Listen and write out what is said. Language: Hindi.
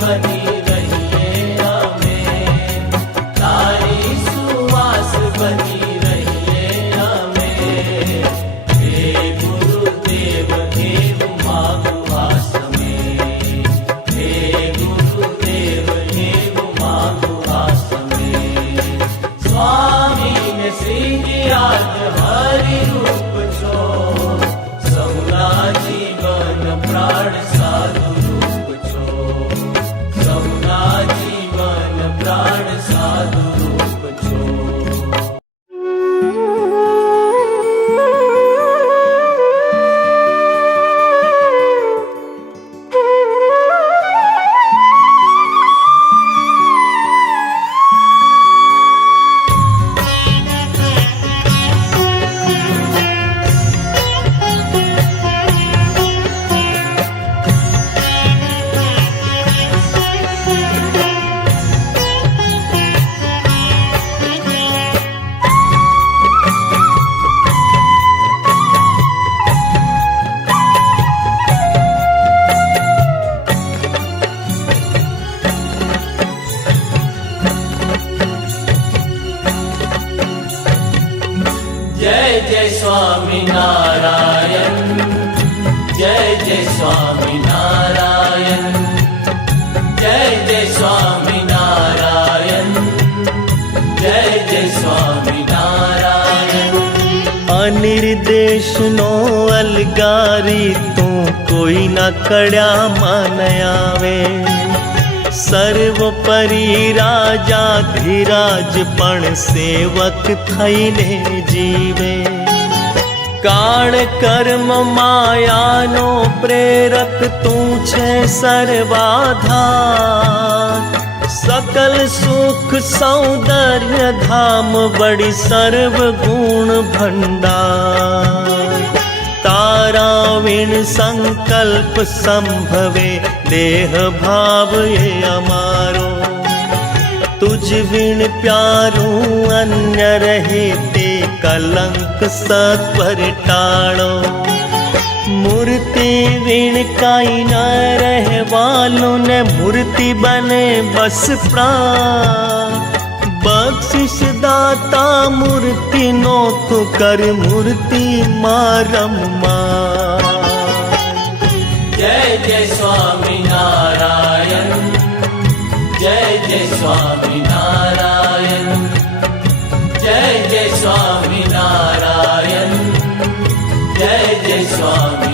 बनी रहिए हमें, तारी सुवास बनी रहिए हमें। हे गुरुदेव देव मांगू आस में, हे गुरुदेव देव मांगू आस में। स्वामी ने सिंह आज हरि रूप छो, सहुला जीवन प्राण साधु रूप छो, सहुला जीवन प्राण साधु रूप छो। जय जय स्वामी नारायण, जय जय स्वामी नारायण, जय जय स्वामी नारायण, जय जय स्वामी नारायण। अनिर्देश नो अलगारी तू कोई न कड़या मान आवे, सर्वोपरि राजा धीराज पण सेवक थईने जीवे। काण कर्म मायानो प्रेरक तू छे सर्वाधार, सकल सुख सौंदर्य धाम बड़ी सर्व गुण भंडार। तारा विण संकल्प संभवे देह भाव ये अमारो, तुझ विण प्यारू अन्य रहे ते कलंक सत्वर टाळो। मूर्ति विण काई न रहे वालो ने मूर्ति बने बस प्राण। बख्शिश दाता मूर्ति नो तू कर मूर्ति मारम मार। जय जय स्वामी नारायण, जय जय स्वामी नारायण, जय जय स्वामी नारायण, जय जय स्वामी